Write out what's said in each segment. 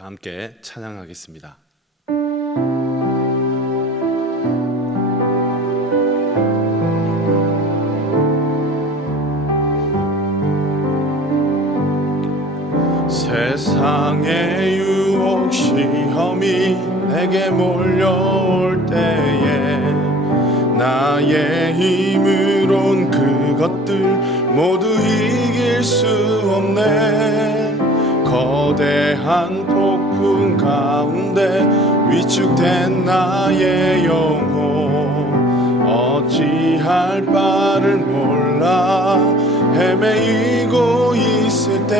다 함께 찬양하겠습니다. 세상의 유혹 시험이 내게 몰려올 때에 나의 힘으론 그것들 모두 이길 수 없네. 거대한 폭풍 가운데 위축된 나의 영혼 어찌할 바를 몰라 헤매이고 있을 때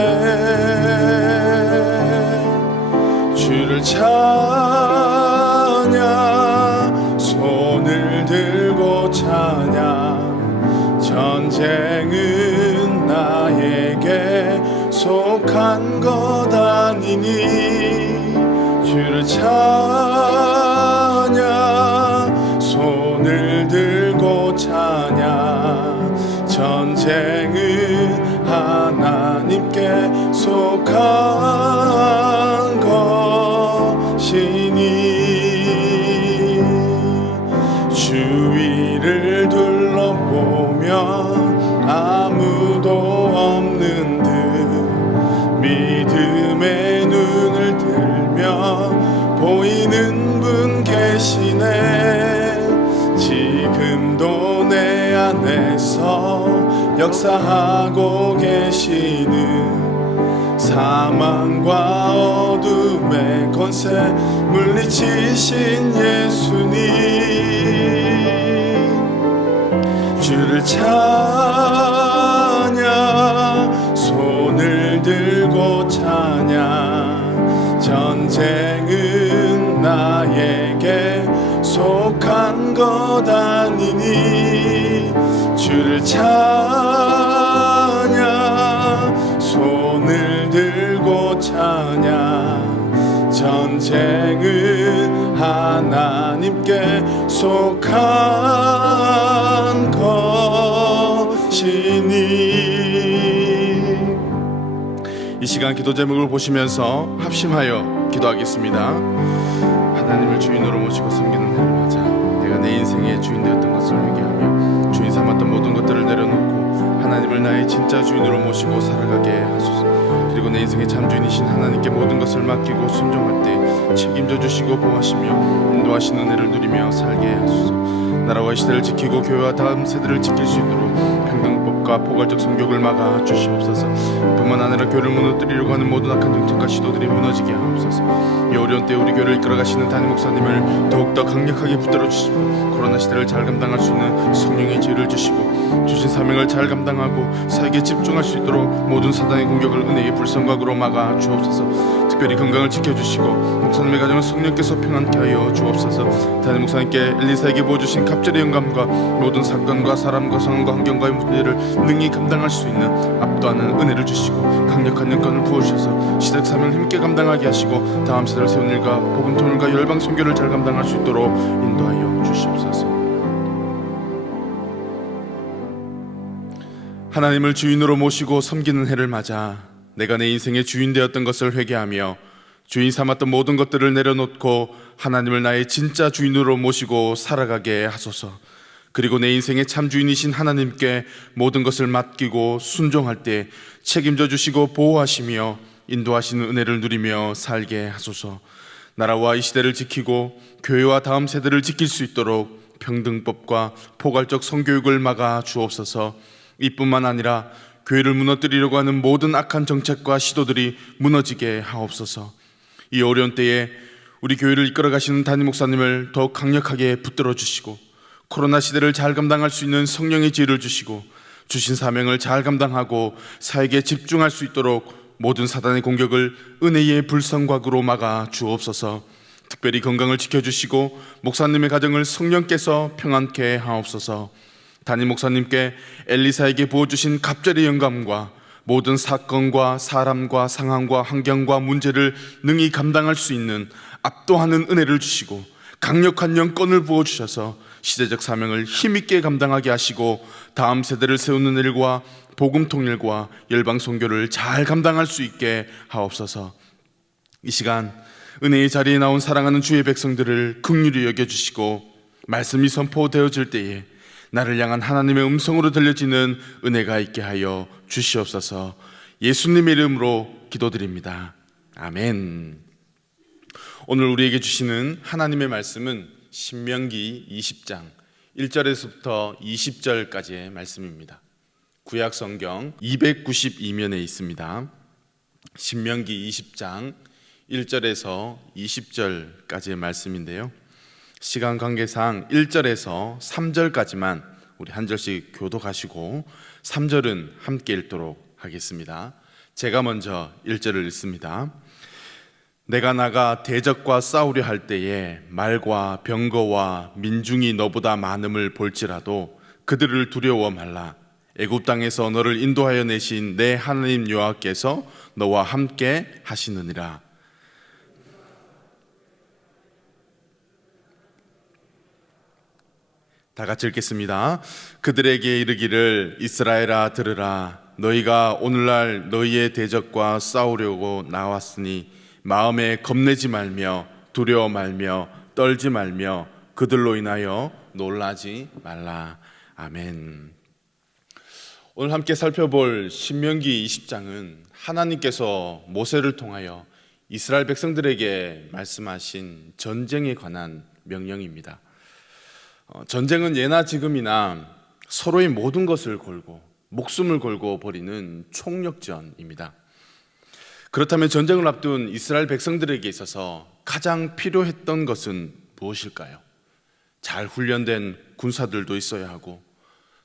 주를 찬양 손을 들고 찬양 전쟁은 나에게 속한 것 아니니 주를 찬양 손을 들고 찬양 전쟁은 하나님께 속한 것이니 주위를 둘러보면 아무도 없는 듯 믿음의 눈을 들면 보이는 분 계시네. 지금도 내 안에서 역사하고 계시는 사망과 어둠의 권세 물리치신 예수님 주를 찬양 손을 들고 찬양 전쟁은 나에게 속한 것 아니니 주를 찬양 손을 들고 찬양 전쟁은 하나님께 속한 것이니. 이 시간 기도 제목을 보시면서 합심하여 기도하겠습니다. 하나님을 주인으로 모시고 섬기는 해를 맞아 내가 내 인생의 주인 되었던 것을 회개하며 주인 삼았던 모든 것들을 내려놓고 하나님을 나의 진짜 주인으로 모시고 살아가게 하소서. 그리고 내 인생의 참주인이신 하나님께 모든 것을 맡기고 순종할 때 책임져 주시고 보호하시며 인도하시는 은혜를 누리며 살게 하소서. 나라와 시대를 지키고 교회와 다음 세대를 지킬 수 있도록 평등법과 포괄적 성교를 막아 주시옵소서. 뿐만 아니라 교회를 무너뜨리려고 하는 모든 악한 정책과 시도들이 무너지게 하옵소서. 이 어려운 때 우리 교회를 이끌어가시는 담임 목사님을 더욱더 강력하게 붙들어 주시고 코로나 시대를 잘 감당할 수 있는 성령의 지혜를 주시고 주신 사명을 잘 감당하고 사역에 집중할 수 있도록 모든 사단의 공격을 은혜의 불성각으로 막아 주옵소서. 특별히 건강을 지켜주시고 목사님의 가정을 성령께서 평안케 하여 주옵소서. 담임 목사님께 엘리사에게 부어주신 갑절의 영감과 모든 사건과 사람과 상황과 환경과의 문제를 능히 감당할 수 있는 압도하는 은혜를 주시고 강력한 영광을 부어주셔서 시대 사명을 힘있게 감당하게 하시고 다음 세대를 세운 일과 복음 통일과 열방 선교를 잘 감당할 수 있도록 인도하여 주시옵소서. 하나님을 주인으로 모시고 섬기는 해를 맞아 내가 내 인생의 주인 되었던 것을 회개하며 주인 삼았던 모든 것들을 내려놓고 하나님을 나의 진짜 주인으로 모시고 살아가게 하소서. 그리고 내 인생의 참 주인이신 하나님께 모든 것을 맡기고 순종할 때 책임져 주시고 보호하시며 인도하시는 은혜를 누리며 살게 하소서. 나라와 이 시대를 지키고 교회와 다음 세대를 지킬 수 있도록 평등법과 포괄적 성교육을 막아 주옵소서. 이뿐만 아니라 교회를 무너뜨리려고 하는 모든 악한 정책과 시도들이 무너지게 하옵소서. 이 어려운 때에 우리 교회를 이끌어 가시는 담임 목사님을 더욱 강력하게 붙들어 주시고 코로나 시대를 잘 감당할 수 있는 성령의 지혜를 주시고 주신 사명을 잘 감당하고 사역에 집중할 수 있도록 모든 사단의 공격을 은혜의 불성곽으로 막아 주옵소서. 특별히 건강을 지켜주시고 목사님의 가정을 성령께서 평안케 하옵소서. 담임 목사님께 엘리사에게 부어주신 갑절의 영감과 모든 사건과 사람과 상황과 환경과 문제를 능히 감당할 수 있는 압도하는 은혜를 주시고 강력한 영권을 부어주셔서 시대적 사명을 힘있게 감당하게 하시고 다음 세대를 세우는 일과 복음 통일과 열방 선교를 잘 감당할 수 있게 하옵소서. 이 시간 은혜의 자리에 나온 사랑하는 주의 백성들을 긍휼히 여겨주시고 말씀이 선포되어질 때에 나를 향한 하나님의 음성으로 들려지는 은혜가 있게 하여 주시옵소서. 예수님의 이름으로 기도드립니다. 아멘. 오늘 우리에게 주시는 하나님의 말씀은 신명기 20장 1절에서부터 20절까지의 말씀입니다. 구약 성경 292면에 있습니다. 신명기 20장 1절에서 20절까지의 말씀인데요. 시간 관계상 1절에서 3절까지만 우리 한 절씩 교독하시고 3절은 함께 읽도록 하겠습니다. 제가 먼저 1절을 읽습니다. 내가 나가 대적과 싸우려 할 때에 말과 병거와 민중이 너보다 많음을 볼지라도 그들을 두려워 말라. 애굽 땅에서 너를 인도하여 내신 내 하나님 여호와께서 너와 함께 하시느니라. 다 같이 읽겠습니다. 그들에게 이르기를 이스라엘아 들으라. 너희가 오늘날 너희의 대적과 싸우려고 나왔으니 마음에 겁내지 말며 두려워 말며 떨지 말며 그들로 인하여 놀라지 말라. 아멘. 오늘 함께 살펴볼 신명기 20장은 하나님께서 모세를 통하여 이스라엘 백성들에게 말씀하신 전쟁에 관한 명령입니다. 전쟁은 예나 지금이나 서로의 모든 것을 걸고 목숨을 걸고 벌이는 총력전입니다. 그렇다면 전쟁을 앞둔 이스라엘 백성들에게 있어서 가장 필요했던 것은 무엇일까요? 잘 훈련된 군사들도 있어야 하고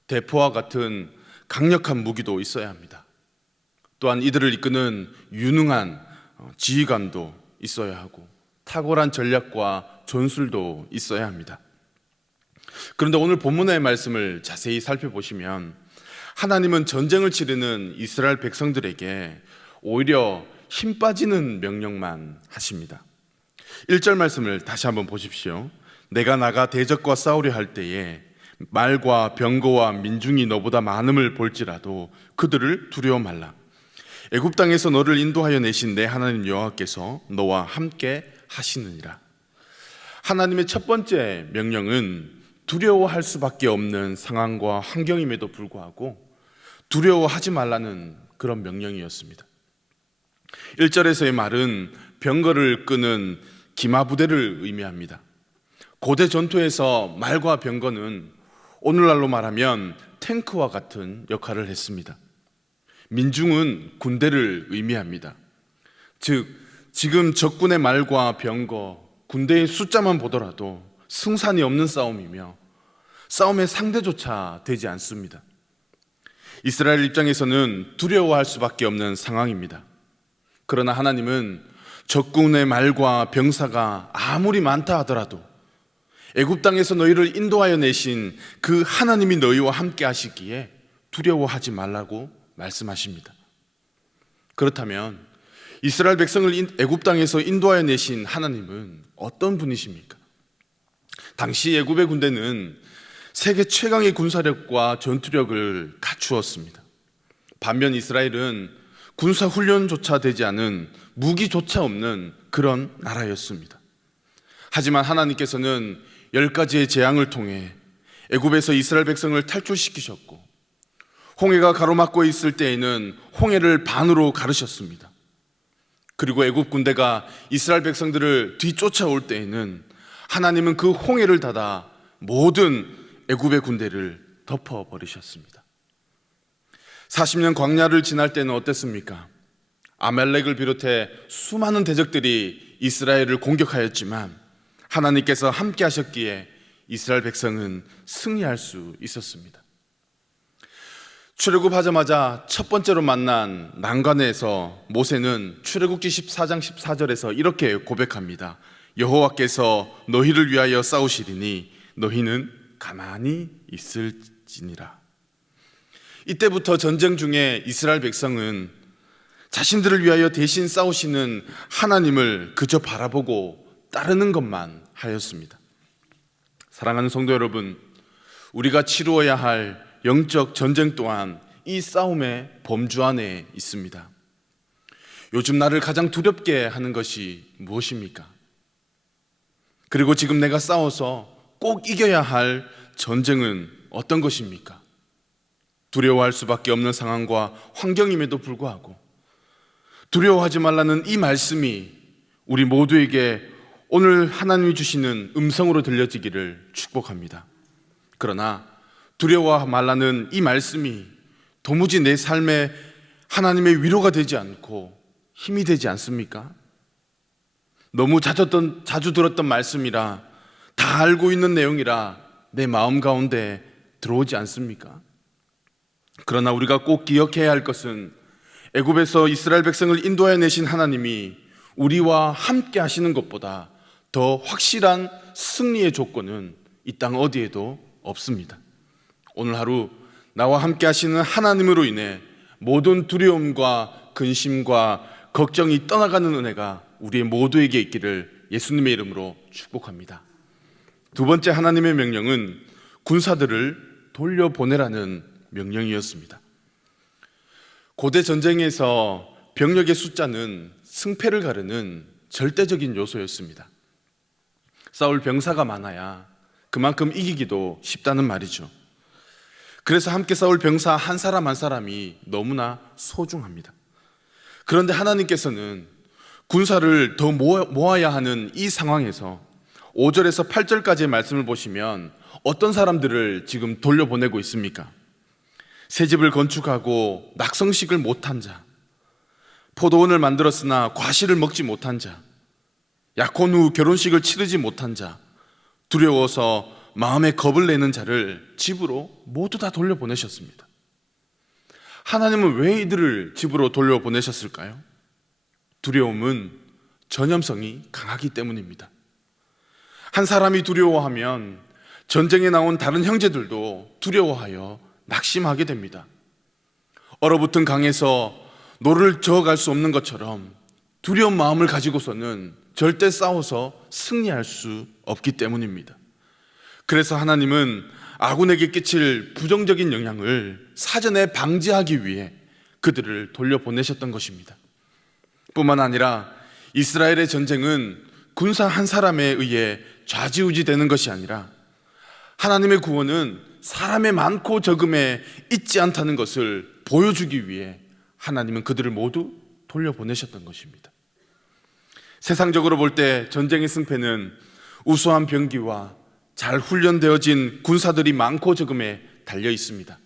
대포와 같은 강력한 무기도 있어야 합니다. 또한 이들을 이끄는 유능한 지휘관도 있어야 하고 탁월한 전략과 전술도 있어야 합니다. 그런데 오늘 본문의 말씀을 자세히 살펴보시면 하나님은 전쟁을 치르는 이스라엘 백성들에게 오히려 힘 빠지는 명령만 하십니다. 1절 말씀을 다시 한번 보십시오. 내가 나가 대적과 싸우려 할 때에 말과 병거와 민중이 너보다 많음을 볼지라도 그들을 두려워 말라. 애굽 땅에서 너를 인도하여 내신 내 하나님 여호와께서 너와 함께 하시느니라. 하나님의 첫 번째 명령은 두려워할 수밖에 없는 상황과 환경임에도 불구하고 두려워하지 말라는 그런 명령이었습니다. 1절에서의 말은 병거를 끄는 기마부대를 의미합니다. 고대 전투에서 말과 병거는 오늘날로 말하면 탱크와 같은 역할을 했습니다. 민중은 군대를 의미합니다. 즉, 지금 적군의 말과 병거, 군대의 숫자만 보더라도 승산이 없는 싸움이며 싸움의 상대조차 되지 않습니다. 이스라엘 입장에서는 두려워할 수밖에 없는 상황입니다. 그러나 하나님은 적군의 말과 병사가 아무리 많다 하더라도 애굽 땅에서 너희를 인도하여 내신 그 하나님이 너희와 함께 하시기에 두려워하지 말라고 말씀하십니다. 그렇다면 이스라엘 백성을 애굽 땅에서 인도하여 내신 하나님은 어떤 분이십니까? 당시 애굽의 군대는 세계 최강의 군사력과 전투력을 갖추었습니다. 반면 이스라엘은 군사 훈련조차 되지 않은 무기조차 없는 그런 나라였습니다. 하지만 하나님께서는 10가지의 재앙을 통해 애굽에서 이스라엘 백성을 탈출시키셨고, 홍해가 가로막고 있을 때에는 홍해를 반으로 가르셨습니다. 그리고 애굽 군대가 이스라엘 백성들을 뒤쫓아올 때에는 하나님은 그 홍해를 닫아 모든 애굽의 군대를 덮어버리셨습니다. 40년 광야를 지날 때는 어땠습니까? 아말렉을 비롯해 수많은 대적들이 이스라엘을 공격하였지만 하나님께서 함께 하셨기에 이스라엘 백성은 승리할 수 있었습니다. 출애굽하자마자 첫 번째로 만난 난관에서 모세는 출애굽기 14장 14절에서 이렇게 고백합니다. 여호와께서 너희를 위하여 싸우시리니 너희는 가만히 있을지니라. 이때부터 전쟁 중에 이스라엘 백성은 자신들을 위하여 대신 싸우시는 하나님을 그저 바라보고 따르는 것만 하였습니다. 사랑하는 성도 여러분, 우리가 치루어야 할 영적 전쟁 또한 이 싸움의 범주 안에 있습니다. 요즘 나를 가장 두렵게 하는 것이 무엇입니까? 그리고 지금 내가 싸워서 꼭 이겨야 할 전쟁은 어떤 것입니까? 두려워할 수밖에 없는 상황과 환경임에도 불구하고 두려워하지 말라는 이 말씀이 우리 모두에게 오늘 하나님이 주시는 음성으로 들려지기를 축복합니다. 그러나 두려워 말라는 이 말씀이 도무지 내 삶에 하나님의 위로가 되지 않고 힘이 되지 않습니까? 너무 자주 들었던 말씀이라 다 알고 있는 내용이라 내 마음 가운데 들어오지 않습니까? 그러나 우리가 꼭 기억해야 할 것은 애굽에서 이스라엘 백성을 인도해 내신 하나님이 우리와 함께 하시는 것보다 더 확실한 승리의 조건은 이 땅 어디에도 없습니다. 오늘 하루 나와 함께 하시는 하나님으로 인해 모든 두려움과 근심과 걱정이 떠나가는 은혜가 우리 모두에게 있기를 예수님의 이름으로 축복합니다. 두 번째 하나님의 명령은 군사들을 돌려보내라는 명령이었습니다. 고대 전쟁에서 병력의 숫자는 승패를 가르는 절대적인 요소였습니다. 싸울 병사가 많아야 그만큼 이기기도 쉽다는 말이죠. 그래서 함께 싸울 병사 한 사람 한 사람이 너무나 소중합니다. 그런데 하나님께서는 군사를 더 모아야 하는 이 상황에서 5절에서 8절까지의 말씀을 보시면 어떤 사람들을 지금 돌려보내고 있습니까? 새집을 건축하고 낙성식을 못한 자, 포도원을 만들었으나 과실을 먹지 못한 자, 약혼 후 결혼식을 치르지 못한 자, 두려워서 마음에 겁을 내는 자를 집으로 모두 다 돌려보내셨습니다. 하나님은 왜 이들을 집으로 돌려보내셨을까요? 두려움은 전염성이 강하기 때문입니다. 한 사람이 두려워하면 전쟁에 나온 다른 형제들도 두려워하여 낙심하게 됩니다. 얼어붙은 강에서 노를 저어갈 수 없는 것처럼 두려운 마음을 가지고서는 절대 싸워서 승리할 수 없기 때문입니다. 그래서 하나님은 아군에게 끼칠 부정적인 영향을 사전에 방지하기 위해 그들을 돌려보내셨던 것입니다. 뿐만 아니라 이스라엘의 전쟁은 군사 한 사람에 의해 좌지우지되는 것이 아니라 하나님의 구원은 사람의 많고 적음에 있지 않다는 것을 보여주기 위해 하나님은 그들을 모두 돌려보내셨던 것입니다. 세상적으로 볼 때 전쟁의 승패는 우수한 병기와 잘 훈련되어진 군사들이 많고 적음에 달려 있습니다.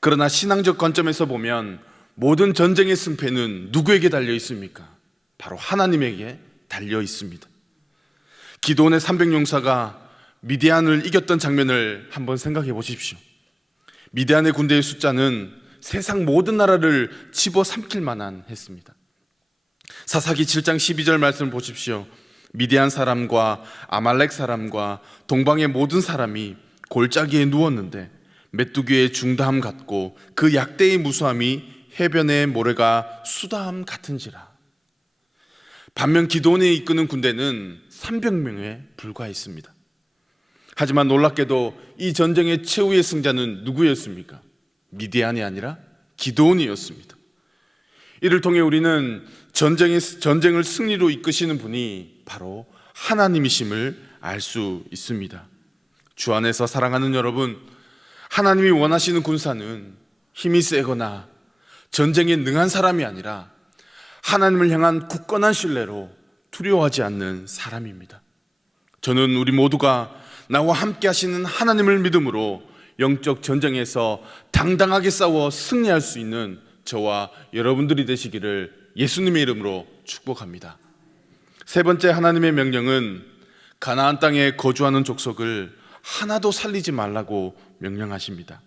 그러나 신앙적 관점에서 보면 모든 전쟁의 승패는 누구에게 달려 있습니까? 바로 하나님에게 달려 있습니다. 기드온의 300용사가 미디안을 이겼던 장면을 한번 생각해 보십시오. 미디안의 군대의 숫자는 세상 모든 나라를 집어삼킬 만한 했습니다. 사사기 7장 12절 말씀을 보십시오. 미디안 사람과 아말렉 사람과 동방의 모든 사람이 골짜기에 누웠는데 메뚜기의 중다함 같고 그 약대의 무수함이 해변의 모래가 수다함 같은지라. 반면 기드온이 이끄는 군대는 300명에 불과했습니다. 하지만 놀랍게도 이 전쟁의 최후의 승자는 누구였습니까? 미디안이 아니라 기드온이었습니다. 이를 통해 우리는 전쟁을 승리로 이끄시는 분이 바로 하나님이심을 알 수 있습니다. 주 안에서 사랑하는 여러분, 하나님이 원하시는 군사는 힘이 세거나 전쟁에 능한 사람이 아니라 하나님을 향한 굳건한 신뢰로 두려워하지 않는 사람입니다. 저는 우리 모두가 나와 함께 하시는 하나님을 믿음으로 영적 전쟁에서 당당하게 싸워 승리할 수 있는 저와 여러분들이 되시기를 예수님의 이름으로 축복합니다. 세 번째 하나님의 명령은 가나안 땅에 거주하는 족속을 하나도 살리지 말라고 명령하십니다.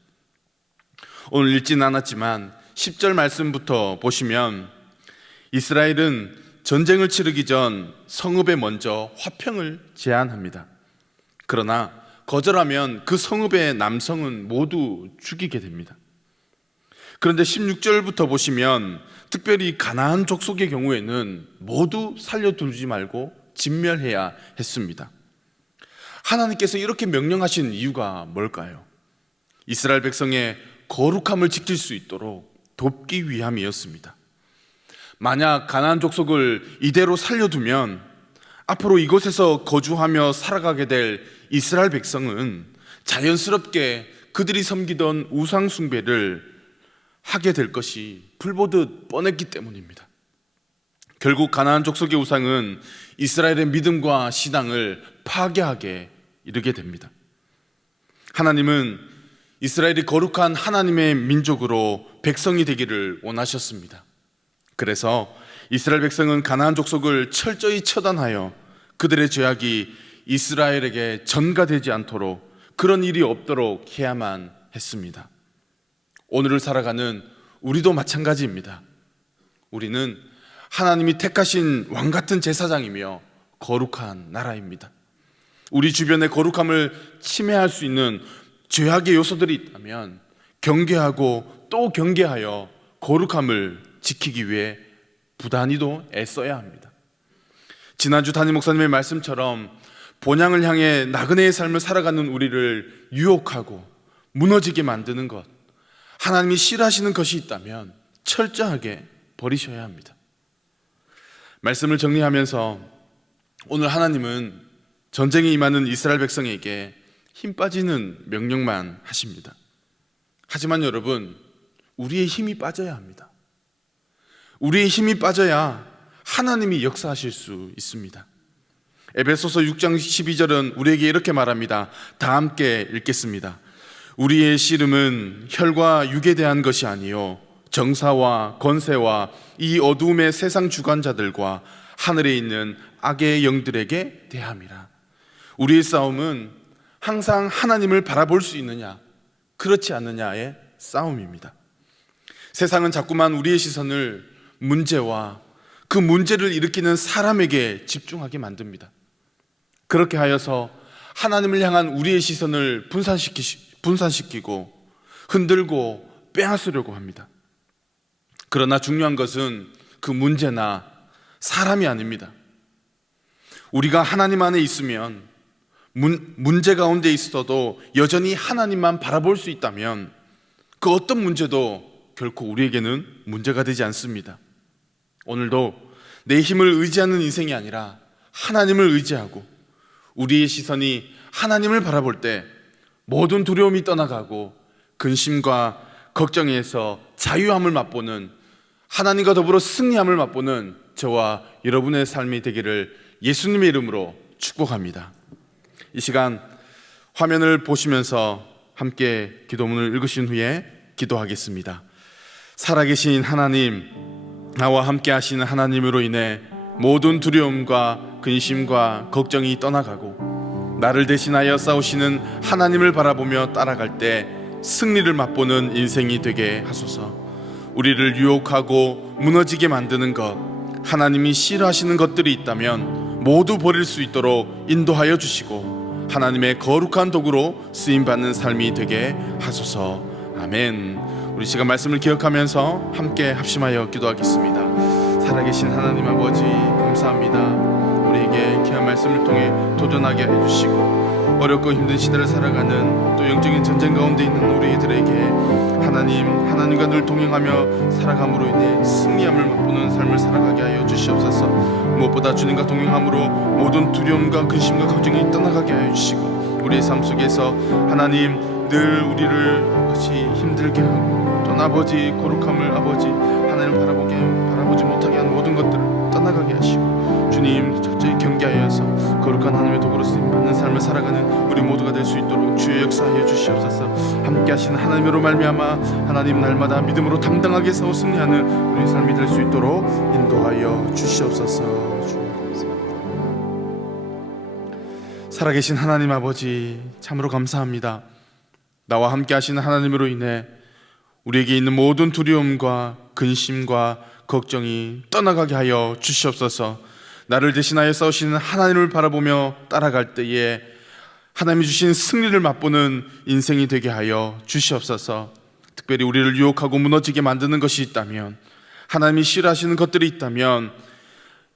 오늘 읽지는 않았지만 10절 말씀부터 보시면 이스라엘은 전쟁을 치르기 전 성읍에 먼저 화평을 제안합니다. 그러나 거절하면 그 성읍의 남성은 모두 죽이게 됩니다. 그런데 16절부터 보시면 특별히 가나안 족속의 경우에는 모두 살려두지 말고 진멸해야 했습니다. 하나님께서 이렇게 명령하신 이유가 뭘까요? 이스라엘 백성의 거룩함을 지킬 수 있도록 돕기 위함이었습니다. 만약 가나안 족속을 이대로 살려두면 앞으로 이곳에서 거주하며 살아가게 될 이스라엘 백성은 자연스럽게 그들이 섬기던 우상 숭배를 하게 될 것이 불보듯 뻔했기 때문입니다. 결국 가나안 족속의 우상은 이스라엘의 믿음과 신앙을 파괴하게 이르게 됩니다. 하나님은 이스라엘이 거룩한 하나님의 민족으로 백성이 되기를 원하셨습니다. 그래서 이스라엘 백성은 가나안 족속을 철저히 처단하여 그들의 죄악이 이스라엘에게 전가되지 않도록 그런 일이 없도록 해야만 했습니다. 오늘을 살아가는 우리도 마찬가지입니다. 우리는 하나님이 택하신 왕같은 제사장이며 거룩한 나라입니다. 우리 주변의 거룩함을 침해할 수 있는 죄악의 요소들이 있다면 경계하고 또 경계하여 거룩함을 지키기 위해 부단히도 애써야 합니다. 지난주 담임 목사님의 말씀처럼 본향을 향해 나그네의 삶을 살아가는 우리를 유혹하고 무너지게 만드는 것, 하나님이 싫어하시는 것이 있다면 철저하게 버리셔야 합니다. 말씀을 정리하면서 오늘 하나님은 전쟁에 임하는 이스라엘 백성에게 힘 빠지는 명령만 하십니다. 하지만 여러분, 우리의 힘이 빠져야 합니다. 우리의 힘이 빠져야 하나님이 역사하실 수 있습니다. 에베소서 6장 12절은 우리에게 이렇게 말합니다. 다 함께 읽겠습니다. 우리의 씨름은 혈과 육에 대한 것이 아니요 정사와 권세와 이 어두움의 세상 주관자들과 하늘에 있는 악의 영들에게 대함이라. 우리의 싸움은 항상 하나님을 바라볼 수 있느냐 그렇지 않느냐의 싸움입니다. 세상은 자꾸만 우리의 시선을 문제와 그 문제를 일으키는 사람에게 집중하게 만듭니다. 그렇게 하여서 하나님을 향한 우리의 시선을 분산시키고 흔들고 빼앗으려고 합니다. 그러나 중요한 것은 그 문제나 사람이 아닙니다. 우리가 하나님 안에 있으면 문제 가운데 있어도 여전히 하나님만 바라볼 수 있다면 그 어떤 문제도 결코 우리에게는 문제가 되지 않습니다. 오늘도 내 힘을 의지하는 인생이 아니라 하나님을 의지하고 우리의 시선이 하나님을 바라볼 때 모든 두려움이 떠나가고 근심과 걱정에서 자유함을 맛보는 하나님과 더불어 승리함을 맛보는 저와 여러분의 삶이 되기를 예수님의 이름으로 축복합니다. 이 시간 화면을 보시면서 함께 기도문을 읽으신 후에 기도하겠습니다. 살아계신 하나님, 나와 함께 하시는 하나님으로 인해 모든 두려움과 근심과 걱정이 떠나가고 나를 대신하여 싸우시는 하나님을 바라보며 따라갈 때 승리를 맛보는 인생이 되게 하소서. 우리를 유혹하고 무너지게 만드는 것, 하나님이 싫어하시는 것들이 있다면 모두 버릴 수 있도록 인도하여 주시고 하나님의 거룩한 도구로 쓰임받는 삶이 되게 하소서. 아멘. 우리 시간 말씀을 기억하면서 함께 합심하여 기도하겠습니다. 살아계신 하나님 아버지, 감사합니다. 우리에게 귀한 말씀을 통해 도전하게 해주시고 어렵고 힘든 시대를 살아가는 또 영적인 전쟁 가운데 있는 우리들에게 하나님과 늘 동행하며 살아감으로 인해 승리함을 맛보는 삶을 살아가게 하여 주시옵소서. 무엇보다 주님과 동행함으로 모든 두려움과 근심과 걱정이 떠나가게 하여 주시고 우리의 삶 속에서 하나님 늘 우리를 같이 힘들게 하고 또 아버지 거룩함을 아버지 하나님을 바라보지 못하게 하는 모든 것들을 떠나가게 하시고 주님 철저히 경계하여서 거룩한 하나님의 도구로 쓰임받는 삶을 살아가는 우리 모두가 될 수 있도록 주의 역사하여 주시옵소서. 함께 하시는 하나님으로 말미암아 하나님 날마다 믿음으로 당당하게 싸워 승리하는 우리의 삶이 될 수 있도록 인도하여 주시옵소서. 주님 감사합니다. 살아계신 하나님 아버지, 참으로 감사합니다. 나와 함께 하시는 하나님으로 인해 우리에게 있는 모든 두려움과 근심과 걱정이 떠나가게 하여 주시옵소서. 나를 대신하여 싸우시는 하나님을 바라보며 따라갈 때에 하나님이 주신 승리를 맛보는 인생이 되게 하여 주시옵소서. 특별히 우리를 유혹하고 무너지게 만드는 것이 있다면, 하나님이 싫어하시는 것들이 있다면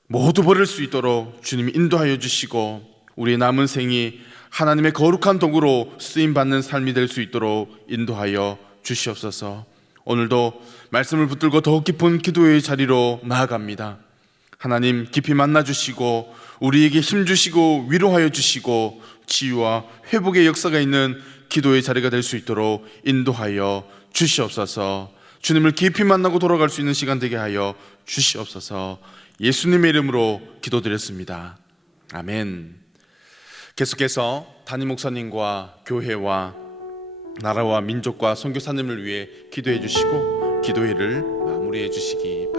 모두 버릴 수 있도록 주님이 인도하여 주시고 우리의 남은 생이 하나님의 거룩한 도구로 쓰임받는 삶이 될 수 있도록 인도하여 주시옵소서. 오늘도 말씀을 붙들고 더욱 깊은 기도의 자리로 나아갑니다. 하나님 깊이 만나주시고 우리에게 힘주시고 위로하여 주시고 치유와 회복의 역사가 있는 기도의 자리가 될 수 있도록 인도하여 주시옵소서. 주님을 깊이 만나고 돌아갈 수 있는 시간 되게 하여 주시옵소서. 예수님의 이름으로 기도드렸습니다. 아멘. 계속해서 담임 목사님과 교회와 나라와 민족과 선교사님을 위해 기도해 주시고 기도회를 마무리해 주시기 바랍니다.